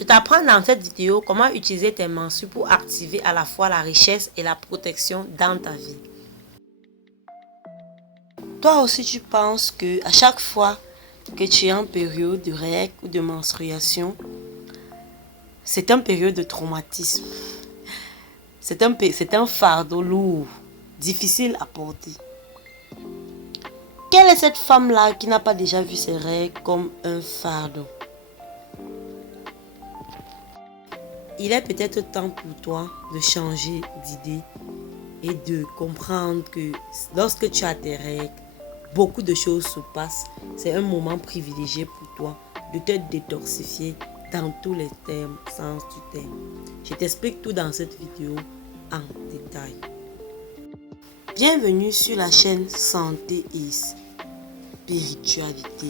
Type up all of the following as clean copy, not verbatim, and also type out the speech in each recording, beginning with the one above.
Je t'apprends dans cette vidéo comment utiliser tes menstrues pour activer à la fois la richesse et la protection dans ta vie. Toi aussi tu penses que à chaque fois que tu es en période de règles ou de menstruation, c'est une période de traumatisme. C'est un fardeau lourd, difficile à porter. Quelle est cette femme-là qui n'a pas déjà vu ses règles comme un fardeau? Il est peut-être temps pour toi de changer d'idée et de comprendre que lorsque tu as tes règles, beaucoup de choses se passent. C'est un moment privilégié pour toi de te détoxifier dans tous les termes, sens du terme. Je t'explique tout dans cette vidéo en détail. Bienvenue sur la chaîne Santé et Spiritualité.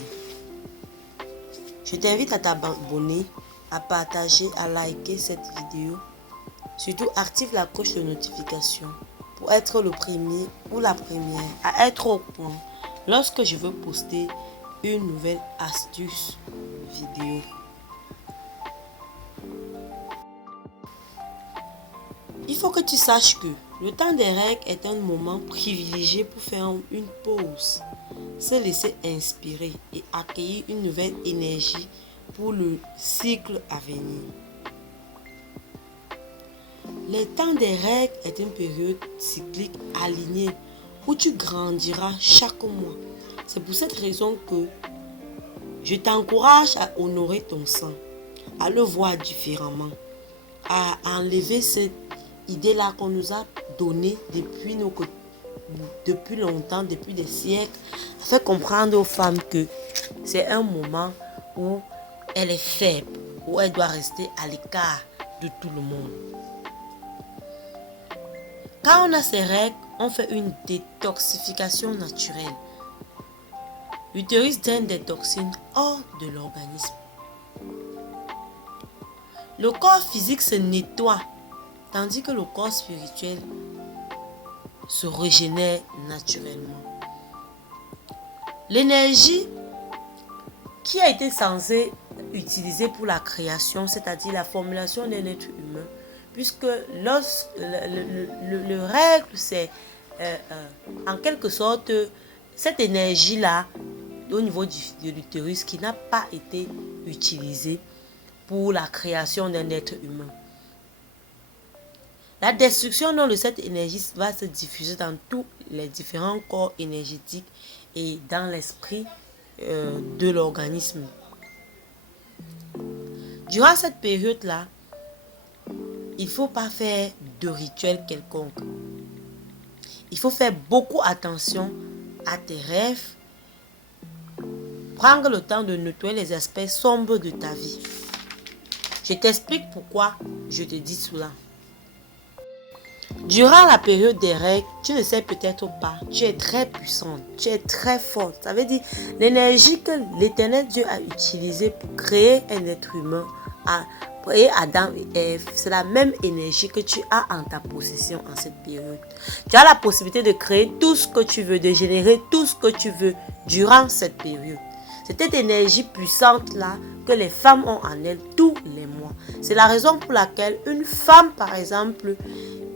Je t'invite à t'abonner, à partager, à liker cette vidéo. Surtout, active la cloche de notification pour être le premier ou la première à être au point lorsque je veux poster une nouvelle astuce vidéo. Il faut que tu saches que le temps des règles est un moment privilégié pour faire une pause, se laisser inspirer et accueillir une nouvelle énergie pour le cycle à venir. Le temps des règles est une période cyclique alignée où tu grandiras chaque mois. C'est pour cette raison que je t'encourage à honorer ton sang, à le voir différemment, à enlever cette idée-là qu'on nous a donnée depuis longtemps, depuis des siècles, à faire comprendre aux femmes que c'est un moment où elle est faible, où elle doit rester à l'écart de tout le monde. Quand on a ces règles, on fait une détoxification naturelle. L'utérus draine des toxines hors de l'organisme. Le corps physique se nettoie, tandis que le corps spirituel se régénère naturellement. L'énergie qui a été censée utiliser pour la création, c'est-à-dire la formulation d'un être humain, puisque le règle, c'est en quelque sorte cette énergie-là au niveau de l'utérus qui n'a pas été utilisée pour la création d'un être humain. La destruction de cette énergie va se diffuser dans tous les différents corps énergétiques et dans l'esprit de l'organisme. Durant cette période-là, il ne faut pas faire de rituel quelconque. Il faut faire beaucoup attention à tes rêves. Prendre le temps de nettoyer les aspects sombres de ta vie. Je t'explique pourquoi je te dis cela. Durant la période des règles, tu ne sais peut-être pas, tu es très puissante, tu es très forte. Ça veut dire l'énergie que l'Éternel Dieu a utilisée pour créer un être humain, créer Adam et Ève, c'est la même énergie que tu as en ta possession en cette période. Tu as la possibilité de créer tout ce que tu veux, de générer tout ce que tu veux durant cette période. C'est cette énergie puissante-là que les femmes ont en elles tous les mois. C'est la raison pour laquelle une femme, par exemple,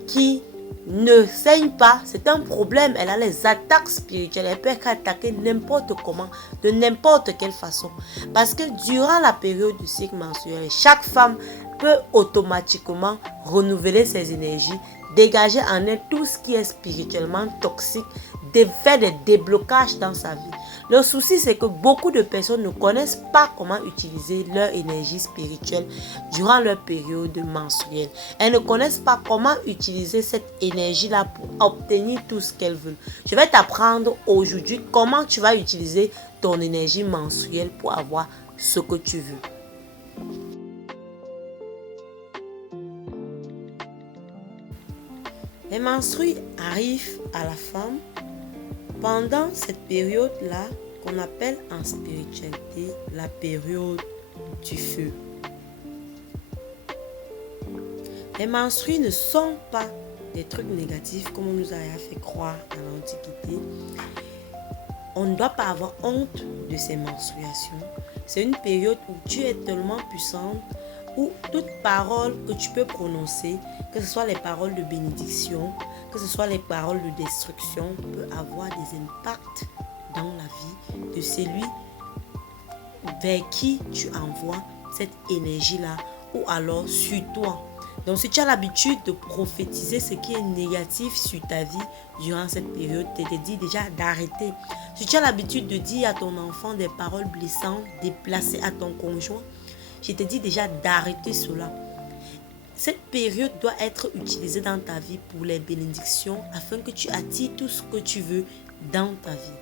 qui ne saigne pas, c'est un problème. Elle a les attaques spirituelles. Elle peut être attaquée n'importe comment, de n'importe quelle façon. Parce que durant la période du cycle menstruel, chaque femme peut automatiquement renouveler ses énergies, dégager en elle tout ce qui est spirituellement toxique, faire des déblocages dans sa vie. Le souci, c'est que beaucoup de personnes ne connaissent pas comment utiliser leur énergie spirituelle durant leur période menstruelle. Elles ne connaissent pas comment utiliser cette énergie-là pour obtenir tout ce qu'elles veulent. Je vais t'apprendre aujourd'hui comment tu vas utiliser ton énergie menstruelle pour avoir ce que tu veux. Les menstrues arrivent à la femme pendant cette période-là qu'on appelle en spiritualité la période du feu. Les menstrues ne sont pas des trucs négatifs comme on nous a fait croire à l'Antiquité. On ne doit pas avoir honte de ces menstruations. C'est une période où tu es tellement puissante, où toute parole que tu peux prononcer, que ce soit les paroles de bénédiction, que ce soit les paroles de destruction, peut avoir des impacts dans la vie de celui vers qui tu envoies cette énergie-là, ou alors sur toi. Donc si tu as l'habitude de prophétiser ce qui est négatif sur ta vie durant cette période, je te dis déjà d'arrêter. Si tu as l'habitude de dire à ton enfant des paroles blessantes, déplacées à ton conjoint, je te dis déjà d'arrêter cela. Cette période doit être utilisée dans ta vie pour les bénédictions afin que tu attires tout ce que tu veux dans ta vie.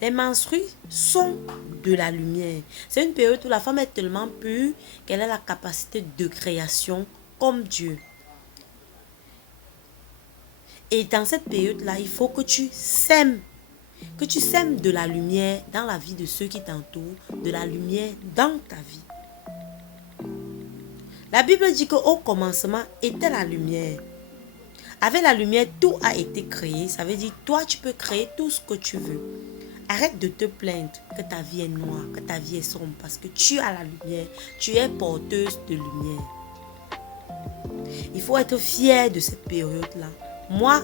Les menstrues sont de la lumière. C'est une période où la femme est tellement pure qu'elle a la capacité de création comme Dieu. Et dans cette période-là, il faut que tu sèmes de la lumière dans la vie de ceux qui t'entourent, de la lumière dans ta vie. La Bible dit qu'au commencement était la lumière. Avec la lumière, tout a été créé. Ça veut dire, toi, tu peux créer tout ce que tu veux. Arrête de te plaindre que ta vie est noire, que ta vie est sombre, parce que tu as la lumière. Tu es porteuse de lumière. Il faut être fier de cette période-là. Moi,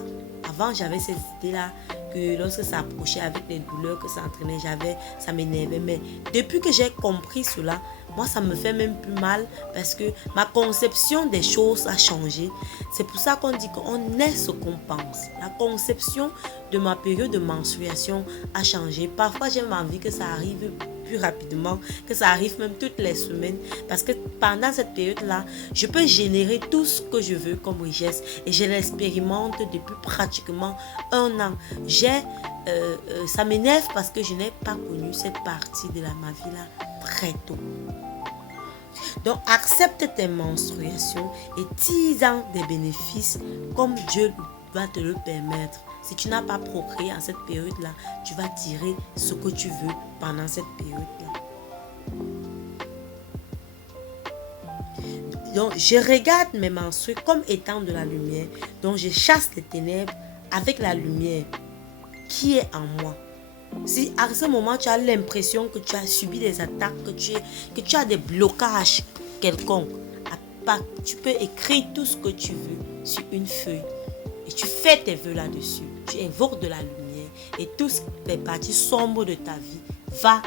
avant, j'avais cette idée-là que lorsque ça approchait avec les douleurs que ça entraînait, ça m'énervait. Mais depuis que j'ai compris cela, moi, ça me fait même plus mal parce que ma conception des choses a changé. C'est pour ça qu'on dit qu'on est ce qu'on pense. La conception de ma période de menstruation a changé. Parfois, j'ai envie que ça arrive plus rapidement, que ça arrive même toutes les semaines, parce que pendant cette période-là, je peux générer tout ce que je veux comme richesse et je l'expérimente depuis pratiquement 1 an. Ça m'énerve parce que je n'ai pas connu cette partie de ma vie-là très tôt. Donc, accepte tes menstruations et tire-en des bénéfices comme Dieu va te le permettre. Si tu n'as pas procréé en cette période-là, tu vas tirer ce que tu veux pendant cette période-là. Donc, je regarde mes menstrues comme étant de la lumière. Donc, je chasse les ténèbres avec la lumière qui est en moi. Si à ce moment tu as l'impression que tu as subi des attaques, que tu as des blocages quelconques, tu peux écrire tout ce que tu veux sur une feuille et tu fais tes vœux là-dessus. Tu invoques de la lumière et toutes les parties sombres de ta vie va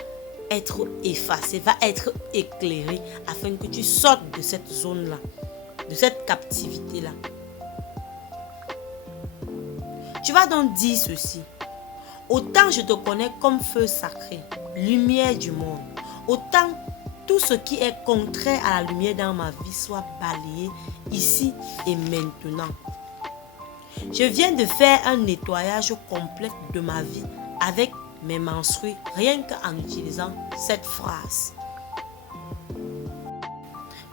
être effacée, va être éclairée afin que tu sortes de cette zone-là, de cette captivité-là. Tu vas donc dire ceci. Autant je te connais comme feu sacré, lumière du monde, autant tout ce qui est contraire à la lumière dans ma vie soit balayé ici et maintenant. Je viens de faire un nettoyage complet de ma vie avec mes menstrues, rien qu'en utilisant cette phrase.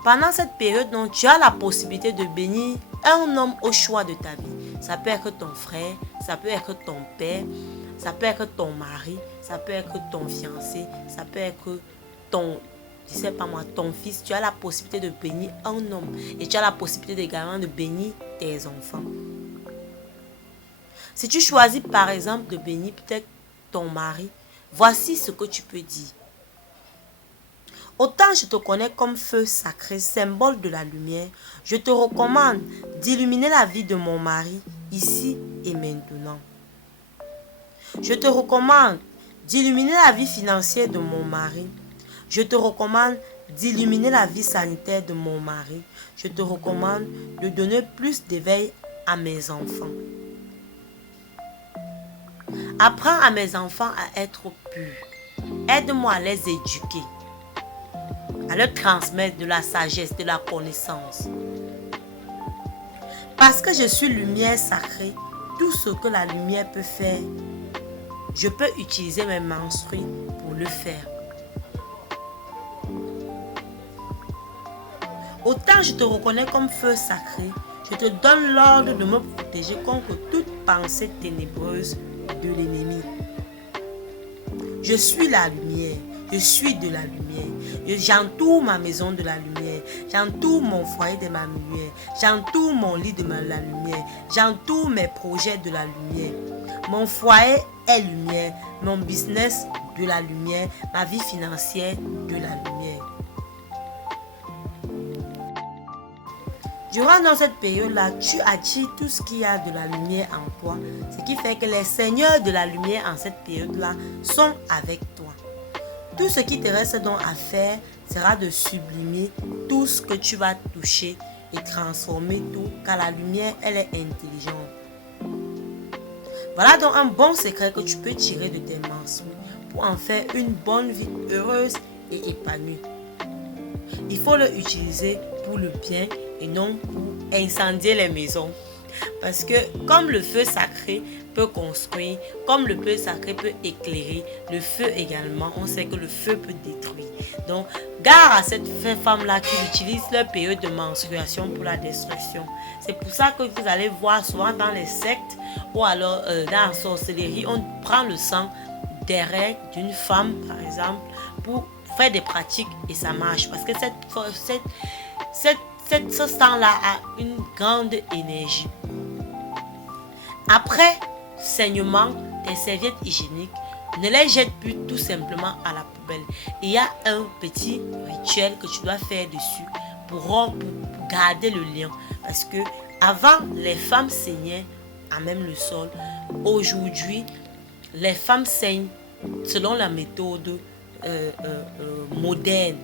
Pendant cette période, donc, tu as la possibilité de bénir un homme au choix de ta vie. Ça peut être ton frère, ça peut être ton père, ça peut être ton mari, ça peut être ton fiancé, ça peut être ton fils. Tu as la possibilité de bénir un homme et tu as la possibilité également de bénir tes enfants. Si tu choisis par exemple de bénir peut-être ton mari, voici ce que tu peux dire. Autant je te connais comme feu sacré, symbole de la lumière, je te recommande d'illuminer la vie de mon mari ici et maintenant. Je te recommande d'illuminer la vie financière de mon mari. Je te recommande d'illuminer la vie sanitaire de mon mari. Je te recommande de donner plus d'éveil à mes enfants. Apprends à mes enfants à être purs. Aide-moi à les éduquer, à leur transmettre de la sagesse, de la connaissance. Parce que je suis lumière sacrée, tout ce que la lumière peut faire, je peux utiliser mes menstrues pour le faire. Autant je te reconnais comme feu sacré, je te donne l'ordre de me protéger contre toute pensée ténébreuse de l'ennemi. Je suis la lumière, je suis de la lumière. J'entoure ma maison de la lumière, j'entoure mon foyer de ma lumière, j'entoure mon lit de la lumière, j'entoure mes projets de la lumière. Mon foyer est lumière, mon business de la lumière, ma vie financière de la lumière. Durant dans cette période-là, tu attires tout ce qui a de la lumière en toi. Ce qui fait que les seigneurs de la lumière en cette période-là sont avec toi. Tout ce qui te reste donc à faire sera de sublimer tout ce que tu vas toucher et transformer tout, car la lumière, elle est intelligente. Voilà donc un bon secret que tu peux tirer de tes mensonges pour en faire une bonne vie heureuse et épanouie. Il faut le utiliser pour le bien et non pour incendier les maisons. Parce que comme le feu sacré peut construire, comme le feu sacré peut éclairer, le feu également, on sait que le feu peut détruire. Donc, gare à cette femme-là qui utilise leur période de menstruation pour la destruction. C'est pour ça que vous allez voir souvent dans les sectes ou alors dans la sorcellerie, on prend le sang des règles d'une femme, par exemple, pour faire des pratiques et ça marche. Parce que ce sang-là a une grande énergie. Après saignement, tes serviettes hygiéniques, ne les jette plus tout simplement à la poubelle. Il y a un petit rituel que tu dois faire dessus pour garder le lien. Parce que avant, les femmes saignaient à même le sol. Aujourd'hui, les femmes saignent selon la méthode moderne.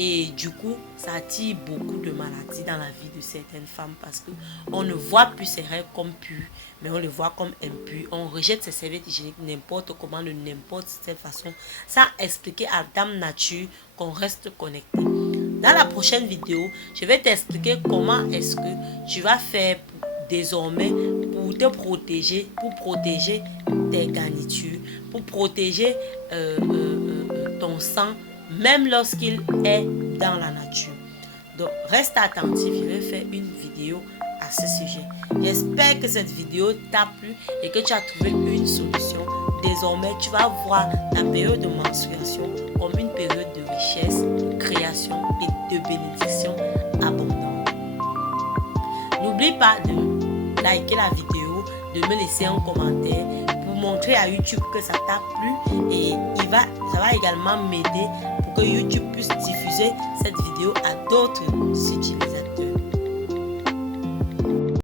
Et du coup, ça attire beaucoup de maladies dans la vie de certaines femmes parce qu'on ne voit plus ces règles comme pures, mais on les voit comme impures. On rejette ces serviettes hygiéniques n'importe comment, de n'importe quelle façon, sans expliquer à Dame Nature qu'on reste connecté. Dans la prochaine vidéo, je vais t'expliquer comment est-ce que tu vas faire désormais pour te protéger, pour protéger tes garnitures, pour protéger ton sang, même lorsqu'il est dans la nature. Donc, reste attentif, je vais faire une vidéo à ce sujet. J'espère que cette vidéo t'a plu et que tu as trouvé une solution. Désormais, tu vas voir la période de menstruation comme une période de richesse, de création et de bénédiction abondante. N'oublie pas de liker la vidéo, de me laisser un commentaire pour montrer à YouTube que ça t'a plu et ça va également m'aider pour que YouTube puisse diffuser cette vidéo à d'autres utilisateurs.